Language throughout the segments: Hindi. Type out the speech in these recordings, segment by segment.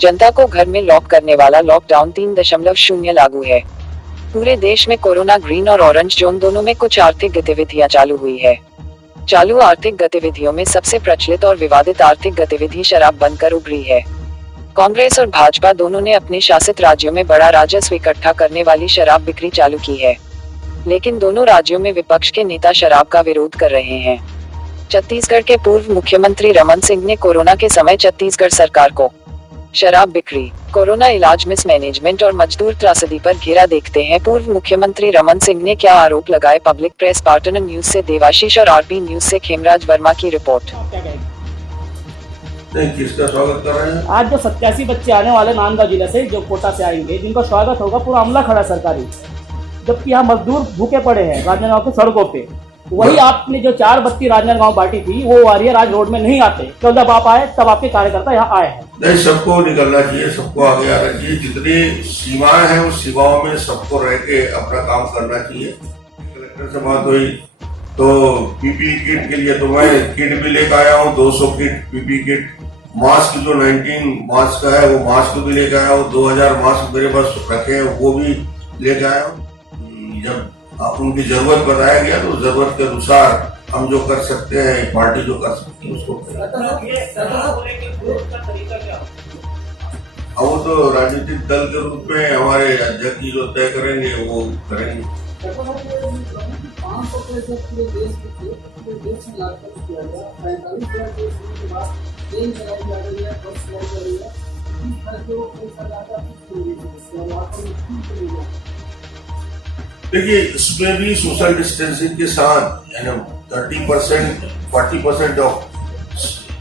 जनता को घर में लॉक करने वाला लॉकडाउन 3.0 लागू है। पूरे देश में कोरोना ग्रीन और ऑरेंज जोन दोनों में कुछ आर्थिक गतिविधियां चालू हुई है। चालू आर्थिक गतिविधियों में सबसे प्रचलित और विवादित आर्थिक गतिविधि शराब बनकर उभरी है। कांग्रेस और भाजपा दोनों ने अपने शासित राज्यों में बड़ा राजस्व इकट्ठा करने वाली शराब बिक्री चालू की है, लेकिन दोनों राज्यों में विपक्ष के नेता शराब का विरोध कर रहे हैं। छत्तीसगढ़ के पूर्व मुख्यमंत्री रमन सिंह ने कोरोना के समय छत्तीसगढ़ सरकार को शराब बिक्री, कोरोना इलाज मिसमैनेजमेंट और मजदूर त्रासदी पर घेरा देखते हैं पूर्व मुख्यमंत्री रमन सिंह ने क्या आरोप लगाए। पब्लिक प्रेस पार्टनर न्यूज से देवाशीष और आरपी न्यूज से खेमराज वर्मा की रिपोर्ट। किसका स्वागत कर रहे हैं? आज जो 87 बच्चे आने वाले नांदगांव जिले से जो कोटा से आएंगे, जिनका स्वागत होगा, पूरा अमला खड़ा सरकारी, जबकि यहाँ मजदूर भूखे पड़े हैं राजनांदगांव के सड़कों पे। वही आपने जो 4 बत्ती राजनांदगांव बांटी थी, वो वारियर आज रोड में नहीं आते। तो जब आप आए तब आपके कार्यकर्ता यहाँ आए हैं। नहीं, सबको निकलना चाहिए, सबको आगे आना चाहिए। जितनी सीमाएं हैं उस सीमाओं में सबको रह के अपना काम करना चाहिए। कलेक्टर से बात हुई तो पीपी किट के लिए तो मैं किट भी लेकर आया हूँ, 200 किट पीपी किट। मास्क जो 19 मास्क का है वो मास्क भी लेकर आया हूँ, 2000 मास्क मेरे पास रखे हैं, वो भी लेकर आया हूँ। जब उनकी जरूरत बनाया गया तो जरूरत के अनुसार हम जो कर सकते हैं, पार्टी जो कर सकती है उसको करें। अब वो तो राजनीतिक दल के रूप में हमारे अध्यक्ष जी जो तय करेंगे वो करेंगे। देखिए, इसमें भी सोशल डिस्टेंसिंग के साथ यानी 30% 40% ऑफ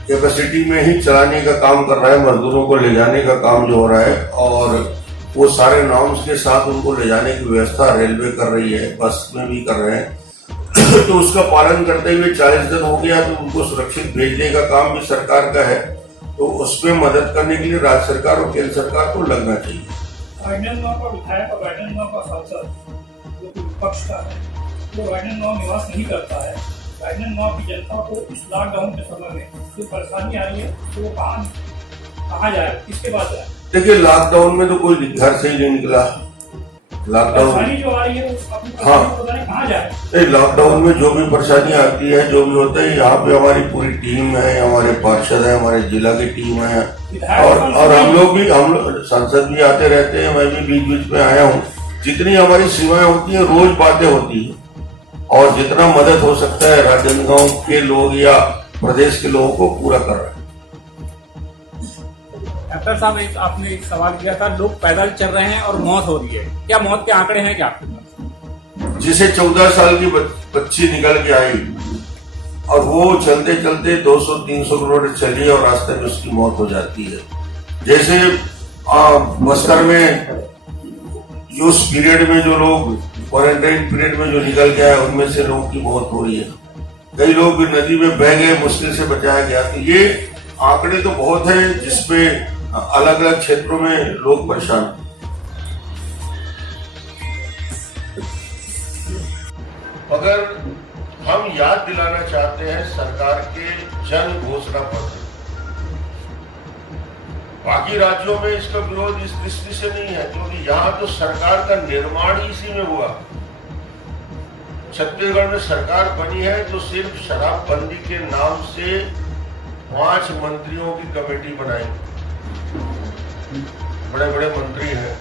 कैपेसिटी में ही चलाने का काम कर रहा है। मजदूरों को ले जाने का काम जो हो रहा है और वो सारे नॉर्म्स के साथ उनको ले जाने की व्यवस्था रेलवे कर रही है, बस में भी कर रहे हैं। तो उसका पालन करते हुए 40 दिन हो गया, तो उनको सुरक्षित भेजने का काम भी सरकार का है। तो उसमें मदद करने के लिए राज्य सरकार और केंद्र सरकार को लगना चाहिए। राजनांदगांव का विधायक और राजनांदगांव का सांसद जो कि विपक्ष का है, वो राजनांदगांव निवास नहीं करता है। राजनांदगांव की जनता को इस लॉकडाउन के समय में जो परेशानी आ रही है, तो वो कहाँ जाए, किसके पास जाए? देखिए, लॉकडाउन में तो कोई घर से ही नहीं निकला। लॉकडाउन जो आ रही है कहाँ जाए? लॉकडाउन में जो भी परेशानी आती है, जो भी होता है, यहाँ पे हमारी पूरी टीम है, हमारे पार्षद है, हमारे जिला की टीम है और हम लोग सांसद भी आते रहते हैं। मैं भी बीच बीच में आया हूँ। जितनी हमारी सीमाएं होती है, रोज बातें होती है और जितना मदद हो सकता है राजनांदगांव के लोग या प्रदेश के लोगों को पूरा कर रहे हैं। डॉक्टर साहब, आपने एक सवाल किया था, लोग पैदल चल रहे हैं और मौत हो रही है, क्या मौत के आंकड़े हैं क्या आपके पास? जिसे 14 साल की बच्ची निकल के आई और वो चलते चलते 200-300 किलोमीटर चली और रास्ते में उसकी मौत हो जाती है। जैसे बस्तर में उस पीरियड में जो लोग क्वारंटाइन पीरियड में जो निकल गया है, उनमें से लोगों की मौत हो रही है। कई लोग नदी में बह गए, मुश्किल से बचाया गया। तो ये आंकड़े तो बहुत है जिसमें अलग अलग क्षेत्रों में लोग परेशान हैं। अगर हम याद दिलाना चाहते हैं सरकार के जन घोषणा पत्र, बाकी राज्यों में इसका विरोध इस दृष्टि से नहीं है क्योंकि यहाँ तो सरकार का निर्माण इसी में हुआ। छत्तीसगढ़ में सरकार बनी है तो सिर्फ शराबबंदी के नाम से 5 मंत्रियों की कमेटी बनाई। बड़े बड़े मंत्री हैं।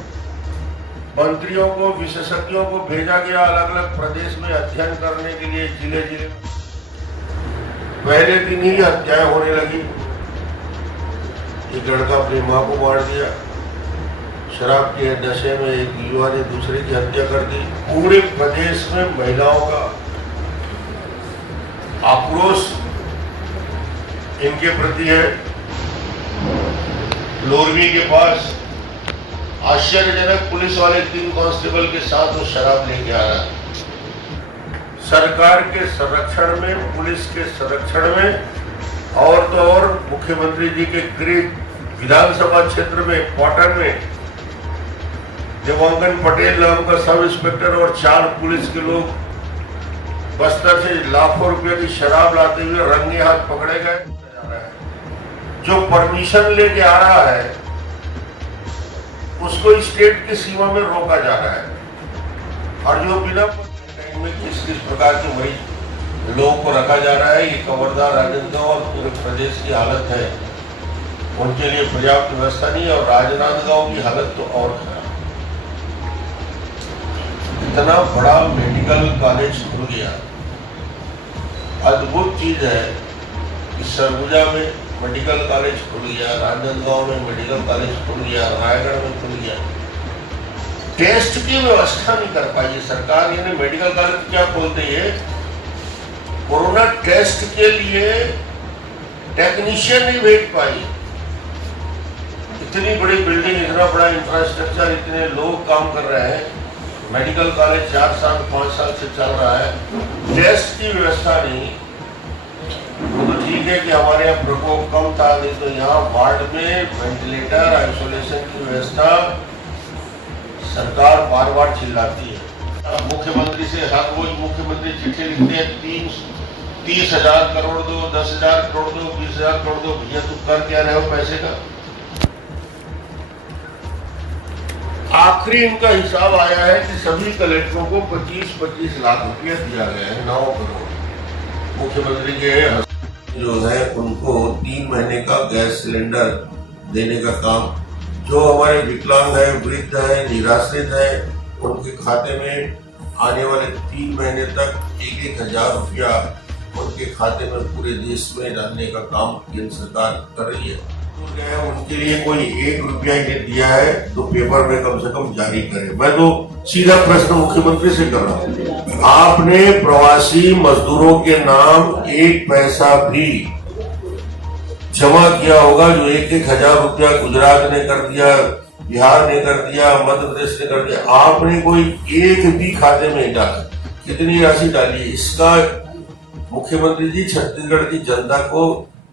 मंत्रियों को, विशेषज्ञों को भेजा गया अलग अलग प्रदेश में अध्ययन करने के लिए, जिले जिले। पहले दिन ही हत्याएं होने लगी। एक लड़का अपनी मां को मार दिया, शराब के नशे में एक युवा ने दूसरे की हत्या कर दी। पूरे प्रदेश में महिलाओं का आक्रोश इनके प्रति है। लोरवी के पास आश्चर्यजनक पुलिस वाले 3 कांस्टेबल के साथ वो शराब लेके आ रहा है। सरकार के संरक्षण में, पुलिस के संरक्षण में और तो और मुख्यमंत्री जी के गृह विधानसभा क्षेत्र में पाटन में देवांगन पटेल नाम का सब इंस्पेक्टर और 4 पुलिस के लोग बस्तर से लाखों रुपए की शराब लाते हुए रंगे हाथ पकड़े गए। जो परमिशन लेके आ रहा है उसको स्टेट की सीमा में रोका जा रहा है। और जो बिना में किस प्रकार के मरीज लोगों को रखा जा रहा है, ये कवर्धा, राजनांदगांव और पूरे प्रदेश की हालत है, उनके लिए पर्याप्त व्यवस्था नहीं है। और राजनांदगांव की हालत तो और खराब। इतना बड़ा मेडिकल कॉलेज खुल गया, अद्भुत चीज है कि सरगुजा में मेडिकल कॉलेज खुल गया, राजनांदगांव में मेडिकल कॉलेज खुल गया, रायगढ़ में खुल गया। टेस्ट की व्यवस्था नहीं कर पाई सरकार। यानी मेडिकल कॉलेज क्या बोलते हैं, कोरोना टेस्ट के लिए टेक्नीशियन नहीं भेज पाई। इतनी बड़ी बिल्डिंग, इतना बड़ा इंफ्रास्ट्रक्चर, इतने लोग काम कर रहे हैं, मेडिकल कॉलेज 4 साल 5 साल से चल रहा है, टेस्ट की व्यवस्था नहीं। तो ठीक है कि हमारे यहाँ प्रकोप कम था, नहीं तो यहाँ वार्ड में वेंटिलेटर, आइसोलेशन की व्यवस्था सरकार बार बार चिल्लाती है। मुख्यमंत्री से हर रोज मुख्यमंत्री चिट्ठी लिखते हैं, 30,000 करोड़ दो, 10,000 करोड़ दो, 20,000 करोड़ दो। भैया तुम कर क्या रहे हो पैसे का? आखिरी इनका हिसाब आया है कि सभी कलेक्टरों को 25-25 लाख रुपया दिया गया है, 9 करोड़। मुख्यमंत्री के जो है उनको 3 महीने का गैस सिलेंडर देने का काम, जो हमारे विकलांग है, वृद्ध है, निराश्रित है, उनके खाते में आने वाले 3 महीने तक 1,000 रुपया उनके खाते में पूरे देश में डालने का काम केंद्र सरकार कर रही है। उनके लिए कोई 1 रुपया इन्हें दिया है तो पेपर में कम से कम जारी करे। मैं तो सीधा प्रश्न मुख्यमंत्री से कर रहा हूँ, आपने प्रवासी मजदूरों के नाम 1 पैसा भी जमा किया होगा? जो 1,000 रुपया गुजरात ने कर दिया, बिहार ने कर दिया, मध्य प्रदेश ने कर दिया, आपने कोई एक भी खाते में डाला? कितनी राशि डाली? इसका मुख्यमंत्री जी छत्तीसगढ़ की जनता को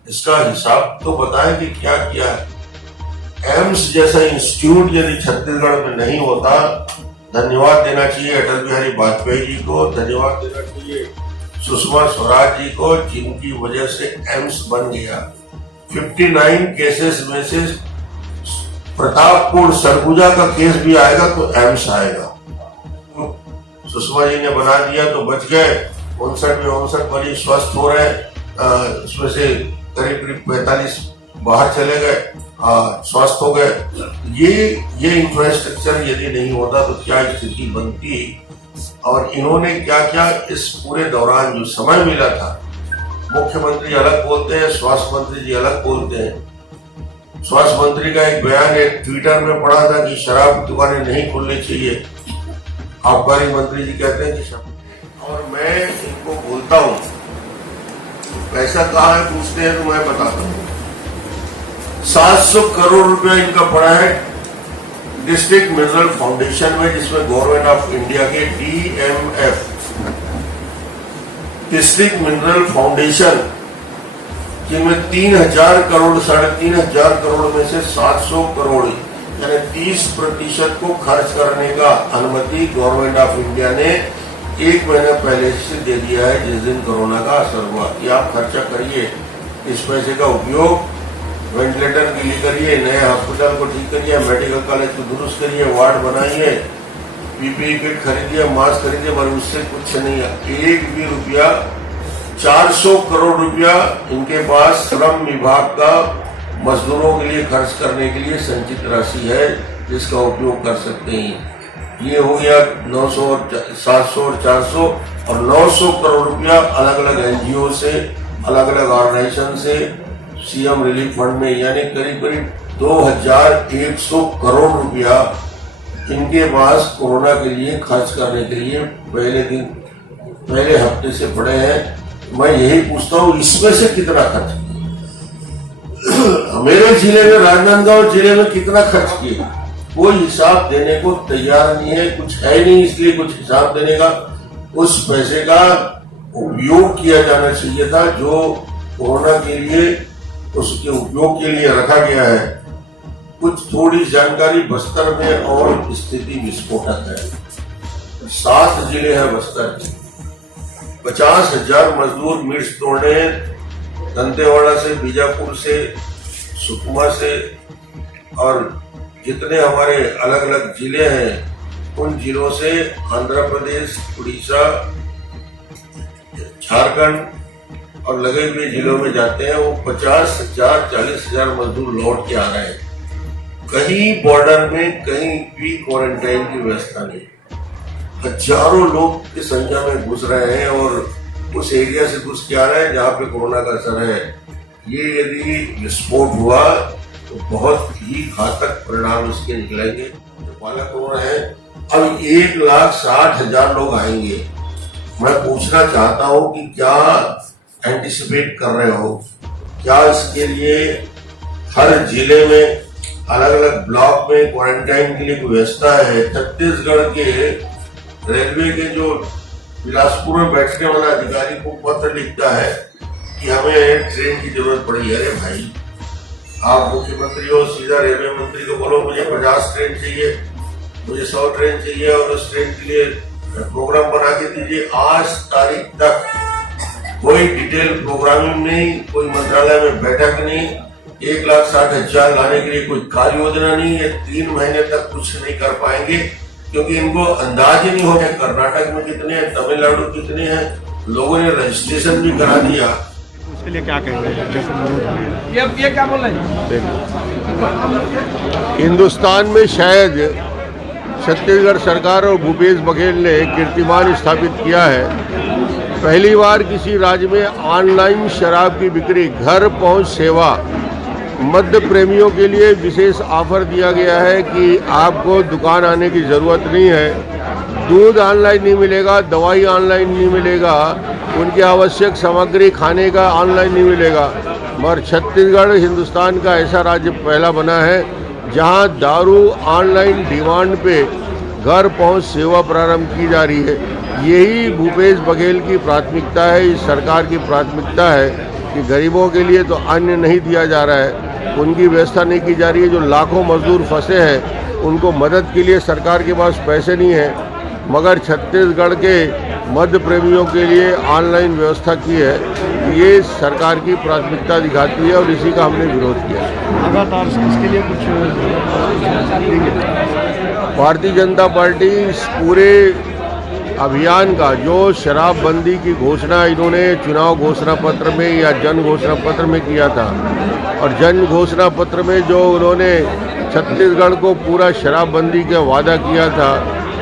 इसका हिसाब तो बताएं कि क्या किया है। एम्स जैसा इंस्टीट्यूट यदि छत्तीसगढ़ में नहीं होता, धन्यवाद देना चाहिए अटल बिहारी वाजपेयी जी को, धन्यवाद देना चाहिए सुषमा स्वराज जी को, जिनकी वजह से एम्स बन गया। 59 केसेस में से प्रतापपुर सरगुजा का केस भी आएगा तो एम्स आएगा। सुषमा जी ने बना दिया तो बच गए। 59 में 59 मरीज स्वस्थ हो रहे हैं, उसमें से करीब 45 बाहर चले गए, स्वस्थ हो गए। ये इंफ्रास्ट्रक्चर यदि नहीं होता तो क्या स्थिति बनती। और इन्होंने क्या क्या इस पूरे दौरान जो समय मिला था, मुख्यमंत्री अलग बोलते हैं, स्वास्थ्य मंत्री जी अलग बोलते हैं। स्वास्थ्य मंत्री का एक बयान एक ट्विटर में पढ़ा था कि शराब की दुकानें नहीं खुलनी चाहिए, आबकारी मंत्री जी कहते हैं कि, और मैं इनको बोलता हूं पैसा कहाँ है पूछते हैं तो मैं बताता हूँ। 700 करोड़ रुपया इनका पड़ा है डिस्ट्रिक्ट मिनरल फाउंडेशन में, जिसमें गवर्नमेंट ऑफ इंडिया के DMF डिस्ट्रिक्ट मिनरल फाउंडेशन, जिनमें 3,000 करोड़ 3,500 करोड़ में से 700 करोड़ यानी 30% को खर्च करने का अनुमति गवर्नमेंट ऑफ इंडिया ने 1 महीना पहले से दे दिया है, जिस दिन कोरोना का असर हुआ कि आप खर्चा करिए, इस पैसे का उपयोग वेंटिलेटर के लिए करिए, नए हॉस्पिटल को ठीक करिए, मेडिकल कॉलेज को दुरुस्त करिए, वार्ड बनाइए, PPE किट खरीदिए, मास्क खरीदिए, मगर उससे कुछ नहीं है। 1 भी रुपया 400 करोड़ रुपया इनके पास श्रम विभाग का मजदूरों के लिए खर्च करने के लिए संचित राशि है, जिसका उपयोग कर सकते हैं। ये हो गया 900 और 700 और 400 और 900 करोड़ रुपया अलग अलग NGO से, अलग अलग ऑर्गेनाइजेशन से CM रिलीफ फंड में, यानी करीब करीब 2,100 करोड़ रुपया इनके पास कोरोना के लिए खर्च करने के लिए पहले हफ्ते से पड़े हैं। मैं यही पूछता हूँ, इसमें से कितना खर्च किया? मेरे जिले में, राजनांदगांव जिले में कितना खर्च किया? कोई हिसाब देने को तैयार नहीं है, कुछ है नहीं, इसलिए कुछ हिसाब देने का। उस पैसे का उपयोग किया जाना चाहिए था जो कोरोना के लिए, उसके उपयोग के लिए रखा गया है। कुछ थोड़ी जानकारी बस्तर में और स्थिति विस्फोटक है। 7 जिले हैं बस्तर के, 50,000 मजदूर मिर्च तोड़ने दंतेवाड़ा से, बीजापुर से, सुकमा से और जितने हमारे अलग अलग जिले हैं उन जिलों से आंध्र प्रदेश, उड़ीसा, झारखंड और लगे हुए जिलों में जाते हैं। वो 50,000 40,000 मजदूर लौट के आ रहे हैं। कहीं बॉर्डर में कहीं भी क्वारंटाइन की व्यवस्था नहीं, हजारों लोग की संख्या में घुस रहे हैं और उस एरिया से घुस के आ रहे हैं जहाँ पे कोरोना का असर है। ये यदि विस्फोट हुआ तो बहुत ही घातक परिणाम इसके निकलेंगे। पाला कोरोना है, अब 1,60,000 लोग आएंगे। मैं पूछना चाहता हूँ कि क्या एंटिसिपेट कर रहे हो, क्या इसके लिए हर जिले में अलग अलग ब्लॉक में क्वारंटाइन के लिए कोई व्यवस्था है? छत्तीसगढ़ के रेलवे के जो बिलासपुर में बैठने वाला अधिकारी को पत्र लिखता है कि हमें ट्रेन की जरूरत पड़ी। अरे भाई, आप मुख्यमंत्री हो, सीधा रेलवे मंत्री को बोलो मुझे 50 ट्रेन चाहिए, मुझे 100 ट्रेन चाहिए और उस ट्रेन के लिए प्रोग्राम बना के दीजिए। आज तारीख तक कोई डिटेल प्रोग्रामिंग नहीं, कोई मंत्रालय में बैठक नहीं, 1,60,000 लाने के लिए कोई कार्य योजना नहीं। ये 3 महीने तक कुछ नहीं कर पाएंगे क्योंकि इनको अंदाज ही नहीं हो कि कर्नाटक में कितने हैं, तमिलनाडु कितने हैं। लोगों ने रजिस्ट्रेशन भी करा दिया। उसके लिए क्या कहेंगे? ये क्या बोल रहे हैं? हिंदुस्तान में शायद छत्तीसगढ़ सरकार और भूपेश बघेल ने कीर्तिमान स्थापित किया है। पहली बार किसी राज्य में ऑनलाइन शराब की बिक्री, घर पहुंच सेवा, मद्य प्रेमियों के लिए विशेष ऑफर दिया गया है कि आपको दुकान आने की ज़रूरत नहीं है। दूध ऑनलाइन नहीं मिलेगा, दवाई ऑनलाइन नहीं मिलेगा, उनकी आवश्यक सामग्री खाने का ऑनलाइन नहीं मिलेगा। मगर छत्तीसगढ़ हिंदुस्तान का ऐसा राज्य पहला बना है जहां दारू ऑनलाइन डिमांड पे घर पहुंच सेवा प्रारंभ की जा रही है। यही भूपेश बघेल की प्राथमिकता है, इस सरकार की प्राथमिकता है कि गरीबों के लिए तो अन्न नहीं दिया जा रहा है, उनकी व्यवस्था नहीं की जा रही है। जो लाखों मजदूर फंसे हैं उनको मदद के लिए सरकार के पास पैसे नहीं है, मगर छत्तीसगढ़ के मद्य प्रेमियों के लिए ऑनलाइन व्यवस्था की है। ये सरकार की प्राथमिकता दिखाती है और इसी का हमने विरोध किया। लगातार इसके लिए कुछ भारतीय जनता पार्टी इस पूरे अभियान का, जो शराबबंदी की घोषणा इन्होंने चुनाव घोषणा पत्र में या जन घोषणा पत्र में किया था, और जन घोषणा पत्र में जो उन्होंने छत्तीसगढ़ को पूरा शराबबंदी का वादा किया था,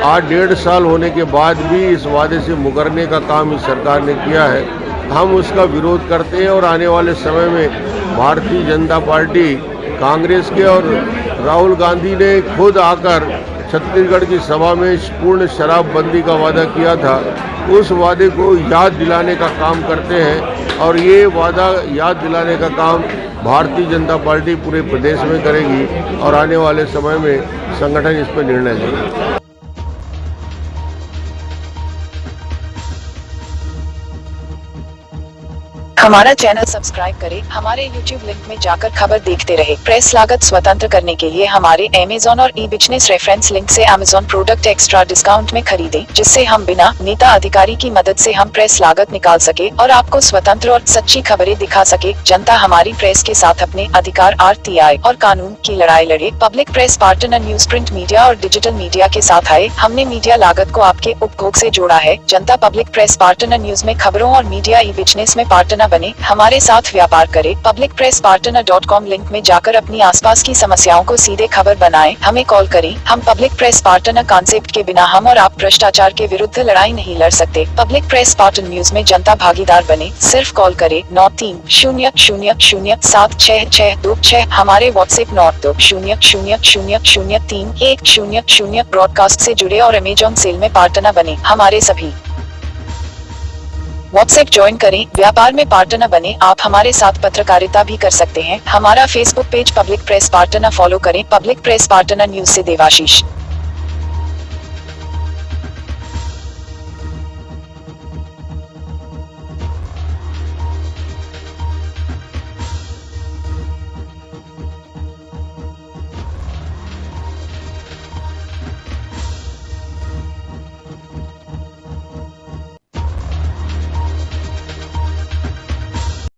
आज 1.5 साल होने के बाद भी इस वादे से मुकरने का काम इस सरकार ने किया है। हम उसका विरोध करते हैं और आने वाले समय में भारतीय जनता पार्टी, कांग्रेस के और राहुल गांधी ने खुद आकर छत्तीसगढ़ की सभा में पूर्ण शराबबंदी का वादा किया था, उस वादे को याद दिलाने का काम करते हैं। और ये वादा याद दिलाने का काम भारतीय जनता पार्टी पूरे प्रदेश में करेगी और आने वाले समय में संगठन इस पर निर्णय लेगा। हमारा चैनल सब्सक्राइब करें, हमारे YouTube लिंक में जाकर खबर देखते रहे। प्रेस लागत स्वतंत्र करने के लिए हमारे Amazon और ई-बिजनेस रेफरेंस लिंक से Amazon प्रोडक्ट एक्स्ट्रा डिस्काउंट में खरीदें, जिससे हम बिना नेता अधिकारी की मदद से हम प्रेस लागत निकाल सके और आपको स्वतंत्र और सच्ची खबरें दिखा सके। जनता हमारी प्रेस के साथ अपने अधिकार, RTI और कानून की लड़ाई लड़े। Public press partner news, print media और डिजिटल मीडिया के साथ आए। हमने मीडिया लागत को आपके उपभोग से जोड़ा है। जनता पब्लिक प्रेस पार्टनर न्यूज में खबरों और मीडिया ई-बिजनेस में पार्टनर बने, हमारे साथ व्यापार करें। publicpresspartner.com लिंक में जाकर अपनी आसपास की समस्याओं को सीधे खबर बनाएं, हमें कॉल करें। हम पब्लिक प्रेस पार्टनर कॉन्सेप्ट के बिना हम और आप भ्रष्टाचार के विरुद्ध लड़ाई नहीं लड़ सकते। पब्लिक प्रेस पार्टनर न्यूज में जनता भागीदार बने, सिर्फ कॉल करें 9300076626। हमारे व्हाट्सएप 920000031000 ब्रॉडकास्ट से जुड़े और अमेजॉन सेल में पार्टनर बने। हमारे सभी व्हाट्सएप ज्वाइन करें, व्यापार में पार्टनर बने। आप हमारे साथ पत्रकारिता भी कर सकते हैं। हमारा Facebook page public press partner follow करें। पब्लिक प्रेस पार्टनर न्यूज से देवाशीष।